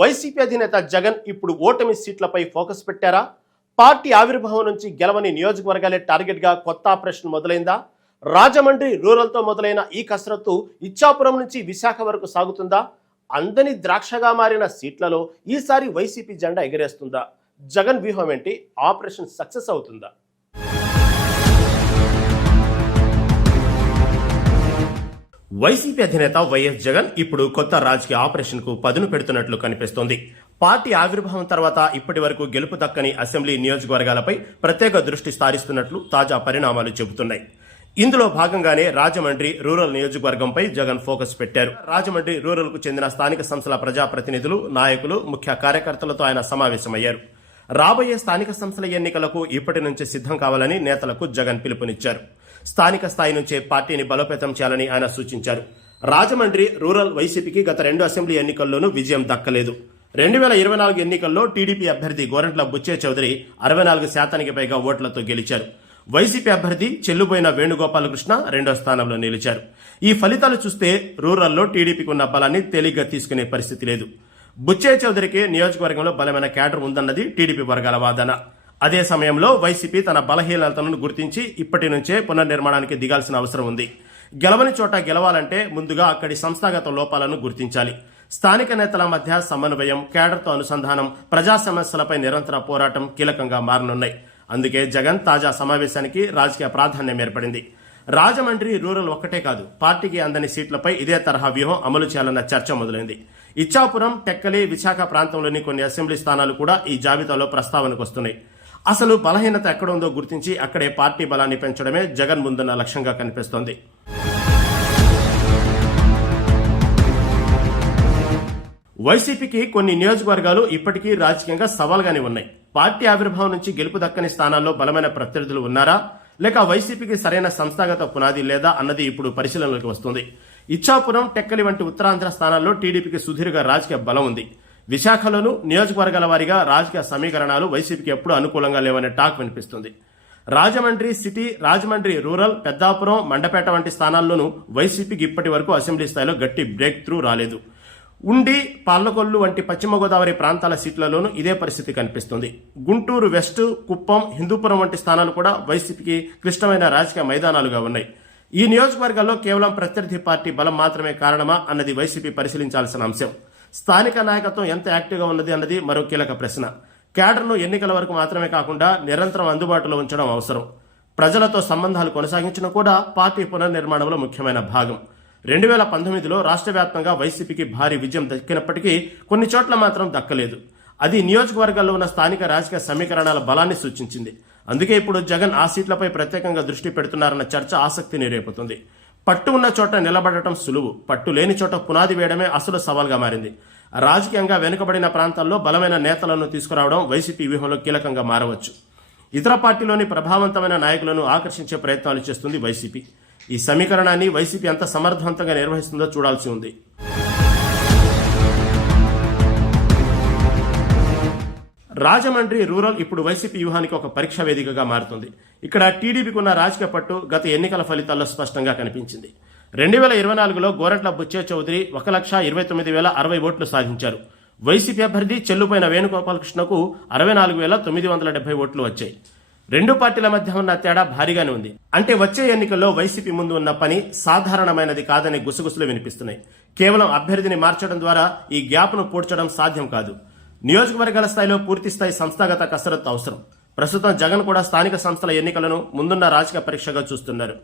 YCP అధినేత జగన్ ఇప్పుడు ఓటమి సీట్లపై ఫోకస్ పెట్టారా? పార్టీ ఆవిర్భావం నుంచి గెలవని నియోజకవర్గాలే టార్గెట్గా కొత్త ఆపరేషన్ మొదలైందా? రాజమండ్రి రూరల్తో మొదలైన ఈ కసరత్తు ఇచ్చాపురం నుంచి విశాఖ వరకు సాగుతుందా? అందని ద్రాక్షగా మారిన సీట్లలో ఈసారి వైసీపీ జెండా ఎగరేస్తుందా? జగన్ వ్యూహం ఏంటి? ఆపరేషన్ సక్సెస్ అవుతుందా? వైసీపీ అధినేత వైఎస్ జగన్ ఇప్పుడు కొత్త రాజకీయ ఆపరేషన్ కు పదును పెడుతున్నట్లు కనిపిస్తోంది. పార్టీ ఆవిర్భావం తర్వాత ఇప్పటి వరకు గెలుపు దక్కని అసెంబ్లీ నియోజకవర్గాలపై ప్రత్యేక దృష్టి సారిస్తున్నట్లు తాజా పరిణామాలు చెబుతున్నాయి. ఇందులో భాగంగానే రాజమండ్రి రూరల్ నియోజకవర్గంపై జగన్ ఫోకస్ పెట్టారు. రాజమండ్రి రూరల్ కు చెందిన స్థానిక సంస్థల ప్రజాప్రతినిధులు, నాయకులు, ముఖ్య కార్యకర్తలతో ఆయన సమావేశమయ్యారు. రాబోయే స్థానిక సంస్థల ఎన్నికలకు ఇప్పటి నుంచి సిద్ధం కావాలని నేతలకు జగన్ పిలుపునిచ్చారు. స్థానిక స్థాయి నుంచే పార్టీని బలోపేతం చేయాలని ఆయన సూచించారు. రాజమండ్రి రూరల్ వైసీపీకి గత 2 అసెంబ్లీ ఎన్నికల్లోనూ విజయం దక్కలేదు. 2024 ఎన్నికల్లో టీడీపీ అభ్యర్థి గోరంట్ల బుచ్చే చౌదరి 64% పైగా ఓట్లతో గెలిచారు. వైసీపీ అభ్యర్థి చెల్లుబోయిన వేణుగోపాలకృష్ణ 2వ స్థానంలో నిలిచారు. ఈ ఫలితాలు చూస్తే రూరల్లో టీడీపీకి ఉన్న బలాన్ని తేలిగ్గా తీసుకునే పరిస్థితి లేదు. బుచ్చే చౌదరికి నియోజకవర్గంలో బలమైన క్యాడర్ ఉందన్నది టీడీపీ వర్గాల వాదన. అదే సమయంలో వైసీపీ తన బలహీనతలను గుర్తించి ఇప్పటి నుంచే పునర్నిర్మాణానికి దిగాల్సిన అవసరం ఉంది. గెలవని చోట గెలవాలంటే ముందుగా అక్కడి సంస్థాగత లోపాలను గుర్తించాలి. స్థానిక నేతల మధ్య సమన్వయం, క్యాడర్తో అనుసంధానం, ప్రజా సమస్యలపై నిరంతర పోరాటం కీలకంగా మారనున్నాయి. అందుకే జగన్ తాజా సమావేశానికి రాజకీయ ప్రాధాన్యం ఏర్పడింది. రాజమండ్రి రూరల్ ఒక్కటే కాదు, పార్టీకి అందని సీట్లపై ఇదే తరహా వ్యూహం అమలు చేయాలన్న చర్చ మొదలైంది. ఇచ్చాపురం, టెక్కలి, విశాఖ ప్రాంతంలోని కొన్ని అసెంబ్లీ స్థానాలు కూడా ఈ జాబితాలో ప్రస్తావనకు వస్తున్నాయి. అసలు బలహీనత ఎక్కడుందో గుర్తించి అక్కడే పార్టీ బలాన్ని పెంచడమే జగన్ ముందున్న లక్ష్యంగా కనిపిస్తోంది. వైసీపీకి కొన్ని నియోజకవర్గాలు ఇప్పటికీ రాజకీయంగా సవాల్గానే ఉన్నాయి. పార్టీ ఆవిర్భావం నుంచి గెలుపు దక్కని స్థానాల్లో బలమైన ప్రత్యర్థులు ఉన్నారా, లేక వైసీపీకి సరైన సంస్థాగత పునాది లేదా అన్నది ఇప్పుడు పరిశీలనలోకి వస్తుంది. ఇచ్చాపురం, టెక్కలి వంటి ఉత్తరాంధ్ర స్థానాల్లో టీడీపీకి సుదీర్ఘ రాజకీయ బలం ఉంది. విశాఖలోనూ నియోజకవర్గాల వారీగా రాజకీయ సమీకరణాలు వైసీపీకి ఎప్పుడూ అనుకూలంగా లేవనే టాక్ వినిపిస్తుంది. రాజమండ్రి సిటీ, రాజమండ్రి రూరల్, పెద్దాపురం, మండపేట వంటి స్థానాల్లోనూ వైసీపీకి ఇప్పటి వరకు అసెంబ్లీ స్థాయిలో గట్టి బ్రేక్ త్రూ రాలేదు. ఉండి, పాలకొల్లు వంటి పశ్చిమ గోదావరి ప్రాంతాల సీట్లలోనూ ఇదే పరిస్థితి కనిపిస్తుంది. గుంటూరు వెస్ట్, కుప్పం, హిందూపురం వంటి స్థానాలు కూడా వైసీపీకి క్లిష్టమైన రాజకీయ మైదానాలుగా ఉన్నాయి. ఈ నియోజకవర్గాల్లో కేవలం ప్రత్యర్థి పార్టీ బలం మాత్రమే కారణమా అన్నది వైసీపీ పరిశీలించాల్సిన అంశం. స్థానిక నాయకత్వం ఎంత యాక్టివ్గా ఉన్నది అన్నది మరో కీలక ప్రశ్న. క్యాడర్ను ఎన్నికల వరకు మాత్రమే కాకుండా నిరంతరం అందుబాటులో ఉంచడం అవసరం. ప్రజలతో సంబంధాలు కొనసాగించడం కూడా పార్టీ పునర్నిర్మాణంలో ముఖ్యమైన భాగం. 2019లో రాష్ట్ర వ్యాప్తంగా వైసీపీకి భారీ విజయం దక్కినప్పటికీ కొన్ని చోట్ల మాత్రం దక్కలేదు. అది నియోజకవర్గాల్లో ఉన్న స్థానిక రాజకీయ సమీకరణాల బలాన్ని సూచించింది. అందుకే ఇప్పుడు జగన్ ఆ సీట్లపై ప్రత్యేకంగా దృష్టి పెడుతున్నారన్న చర్చ ఆసక్తిని రేపుతుంది. పట్టు ఉన్న చోట నిలబడటం సులువు, పట్టు లేని చోట పునాది వేయడమే అసలు సవాల్గా మారింది. రాజకీయంగా వెనుకబడిన ప్రాంతాల్లో బలమైన నేతలను తీసుకురావడం వైసీపీ వ్యూహంలో కీలకంగా మారవచ్చు. ఇతర పార్టీలోని ప్రభావవంతమైన నాయకులను ఆకర్షించే ప్రయత్నాలు చేస్తుంది వైసీపీ. ఈ సమీకరణాన్ని వైసీపీ ఎంత సమర్థవంతంగా నిర్వహిస్తుందో చూడాల్సి ఉంది. రాజమండ్రి రూరల్ ఇప్పుడు వైసీపీ వ్యూహానికి ఒక పరీక్ష వేదికగా మారుతుంది. ఇక్కడ టీడీపీకి ఉన్న రాజకీయ పట్టు గత ఎన్నికల ఫలితాల్లో స్పష్టంగా కనిపించింది. 2024లో గోరంట్ల బుచ్చే చౌదరి 1,29,060 ఓట్లు సాధించారు. వైసీపీ అభ్యర్థి చెల్లుపోయిన వేణుగోపాలకృష్ణకు 64,970 ఓట్లు వచ్చాయి. రెండు పార్టీల మధ్య ఉన్న తేడా భారీగానే ఉంది. అంటే వచ్చే ఎన్నికల్లో వైసీపీ ముందు ఉన్న పని సాధారణమైనది కాదని గుసగుసలు వినిపిస్తున్నాయి. కేవలం అభ్యర్థిని మార్చడం ద్వారా ఈ గ్యాప్ను పూడ్చడం సాధ్యం కాదు. నియోజకవర్గాల స్థాయిలో పూర్తి స్థాయి సంస్థాగత కసరత్తు అవసరం. ప్రస్తుతం జగన్ కూడా స్థానిక సంస్థల ఎన్నికలను ముందున్న రాజకీయ పరీక్షగా చూస్తున్నారు.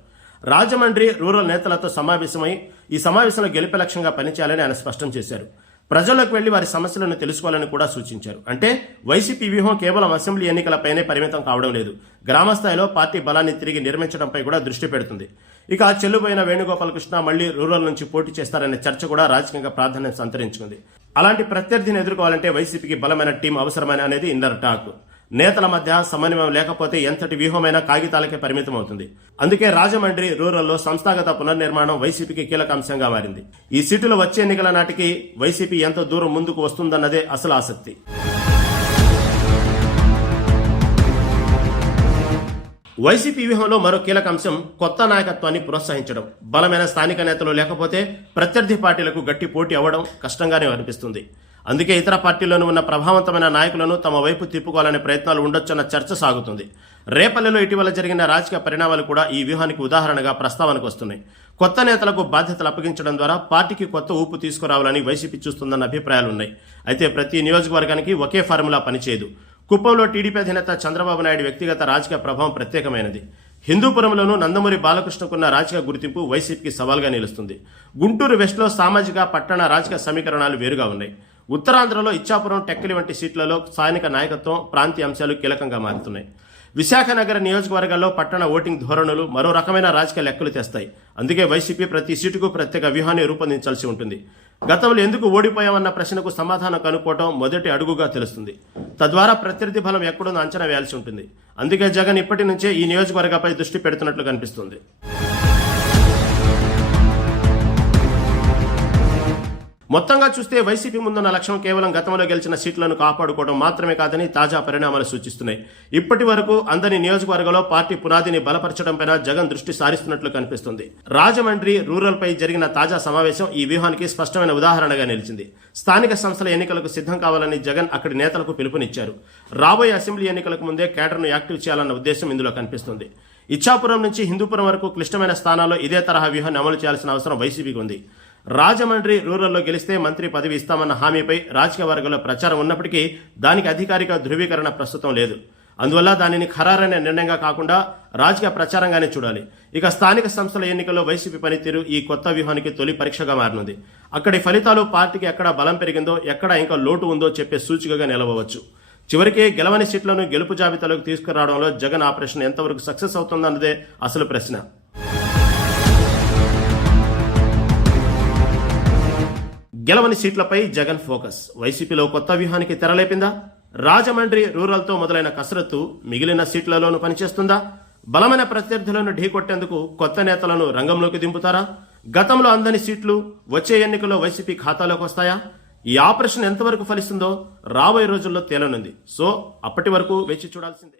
రాజమండ్రి రూరల్ నేతలతో సమావేశమై ఈ సమావేశంలో గెలిపే లక్ష్యంగా పనిచేయాలని ఆయన స్పష్టం చేశారు. ప్రజల్లోకి వెళ్లి వారి సమస్యలను తెలుసుకోవాలని కూడా సూచించారు. అంటే వైసీపీ వ్యూహం కేవలం అసెంబ్లీ ఎన్నికలపైనే పరిమితం కావడం లేదు, గ్రామ స్థాయిలో పార్టీ బలాన్ని తిరిగి నిర్మించడంపై కూడా దృష్టి పెడుతుంది. ఇక చెల్లుపోయిన వేణుగోపాలకృష్ణ మళ్లీ రూరల్ నుంచి పోటీ చేస్తారనే చర్చ కూడా రాజకీయంగా ప్రాధాన్యం సంతరించుకుంది. అలాంటి ప్రత్యర్థిని ఎదుర్కోవాలంటే వైసీపీకి బలమైన టీం అవసరమైన అనేది ఇందర్ టాక్. నేతల మధ్య సమన్వయం లేకపోతే ఎంతటి వ్యూహమైనా కాగితాలకే పరిమితం అవుతుంది. అందుకే రాజమండ్రి రూరల్లో సంస్థాగత పునర్నిర్మాణం వైసీపీకి కీలక అంశంగా మారింది. ఈ సీటులో వచ్చే ఎన్నికల నాటికి వైసీపీ ఎంత దూరం ముందుకు వస్తుందన్నదే అసలు ఆసక్తి. వైసీపీ వ్యూహంలో మరో కీలక అంశం కొత్త నాయకత్వాన్ని ప్రోత్సహించడం. బలమైన స్థానిక నేతలు లేకపోతే ప్రత్యర్థి పార్టీలకు గట్టి పోటీ అవ్వడం కష్టంగానే అనిపిస్తుంది. అందుకే ఇతర పార్టీల్లోనూ ఉన్న ప్రభావవంతమైన నాయకులను తమ వైపు తిప్పుకోవాలనే ప్రయత్నాలు ఉండొచ్చన్న చర్చ సాగుతుంది. రేపల్లెలో ఇటీవల జరిగిన రాజకీయ పరిణామాలు కూడా ఈ వ్యూహానికి ఉదాహరణగా ప్రస్తావనకు వస్తున్నాయి. కొత్త నేతలకు బాధ్యతలు అప్పగించడం ద్వారా పార్టీకి కొత్త ఊపు తీసుకురావాలని వైసీపీ చూస్తుందన్న అభిప్రాయాలున్నాయి. అయితే ప్రతి నియోజకవర్గానికి ఒకే ఫార్ములా పనిచేయదు. కుప్పంలో టీడీపీ అధినేత చంద్రబాబు నాయుడు వ్యక్తిగత రాజకీయ ప్రభావం ప్రత్యేకమైనది. హిందూపురంలోనూ నందమూరి బాలకృష్ణకున్న రాజకీయ గుర్తింపు వైసీపీకి సవాల్గా నిలుస్తుంది. గుంటూరు వెస్ట్లో సామాజిక పట్టణ రాజకీయ సమీకరణాలు వేరుగా ఉన్నాయి. ఉత్తరాంధ్రలో ఇచ్చాపురం, టెక్కలి వంటి సీట్లలో స్థానిక నాయకత్వం, ప్రాంతీయ అంశాలు కీలకంగా మారుతున్నాయి. విశాఖ నగర నియోజకవర్గాల్లో పట్టణ ఓటింగ్ ధోరణులు మరో రకమైన రాజకీయ లెక్కలు తెస్తాయి. అందుకే వైసీపీ ప్రతి సీటుకు ప్రత్యేక వ్యూహాన్ని రూపొందించాల్సి ఉంటుంది. గతంలో ఎందుకు ఓడిపోయామన్న ప్రశ్నకు సమాధానం కనుక్కోవడం మొదటి అడుగుగా తెలుస్తుంది. తద్వారా ప్రత్యర్థి బలం ఎక్కడుందో అంచనా వేయాల్సి ఉంటుంది. అందుకే జగన్ ఇప్పటి నుంచే ఈ నియోజకవర్గంపై దృష్టి పెడుతున్నట్లు కనిపిస్తుంది. మొత్తంగా చూస్తే వైసీపీ ముందున్న లక్ష్యం కేవలం గతంలో గెలిచిన సీట్లను కాపాడుకోవడం మాత్రమే కాదని తాజా పరిణామాలు సూచిస్తున్నాయి. ఇప్పటి వరకు అందని నియోజకవర్గంలో పార్టీ పునాదిని బలపరచడంపై జగన్ దృష్టి సారిస్తున్నట్లు కనిపిస్తుంది. రాజమండ్రి రూరల్ పై జరిగిన తాజా సమావేశం ఈ వ్యూహానికి స్పష్టమైన ఉదాహరణగా నిలిచింది. స్థానిక సంస్థల ఎన్నికలకు సిద్ధం కావాలని జగన్ అక్కడి నేతలకు పిలుపునిచ్చారు. రాబోయే అసెంబ్లీ ఎన్నికలకు ముందే కేడర్ను యాక్టివ్ చేయాలన్న ఉద్దేశం ఇందులో కనిపిస్తుంది. ఇచ్చాపురం నుంచి హిందూపురం వరకు క్లిష్టమైన స్థానాల్లో ఇదే తరహా వ్యూహాన్ని అమలు చేయాల్సిన అవసరం వైసీపీకి ఉంది. రాజమండ్రి రూరల్లో గెలిస్తే మంత్రి పదవి ఇస్తామన్న హామీపై రాజకీయ వర్గంలో ప్రచారం ఉన్నప్పటికీ దానికి అధికారిక ధృవీకరణ ప్రస్తుతం లేదు. అందువల్ల దానిని ఖరారైన నిర్ణయంగా కాకుండా రాజకీయ ప్రచారంగానే చూడాలి. ఇక స్థానిక సంస్థల ఎన్నికల్లో వైసీపీ పనితీరు ఈ కొత్త వ్యూహానికి తొలి పరీక్షగా మారనుంది. అక్కడి ఫలితాలు పార్టీకి ఎక్కడ బలం పెరిగిందో, ఎక్కడ ఇంకా లోటు ఉందో చెప్పే సూచికగా నిలవవచ్చు. చివరికి గెలవని సీట్లను గెలుపు జాబితాలోకి తీసుకురావడంలో జగన్ ఆపరేషన్ ఎంతవరకు సక్సెస్ అవుతుందన్నదే అసలు ప్రశ్న. గెలవని సీట్లపై జగన్ ఫోకస్ వైసీపీలో కొత్త వ్యూహానికి తెరలేపిందా? రాజమండ్రి రూరల్తో మొదలైన కసరత్తు మిగిలిన సీట్లలోనూ పనిచేస్తుందా? బలమైన ప్రత్యర్థులను ఢీకొట్టేందుకు కొత్త నేతలను రంగంలోకి దింపుతారా? గతంలో అందని సీట్లు వచ్చే ఎన్నికల్లో వైసీపీ ఖాతాలోకి వస్తాయా? ఈ ఆపరేషన్ ఎంతవరకు ఫలిస్తుందో రాబోయే రోజుల్లో తేలనుంది. సో అప్పటి వరకు వేచి చూడాల్సిందే.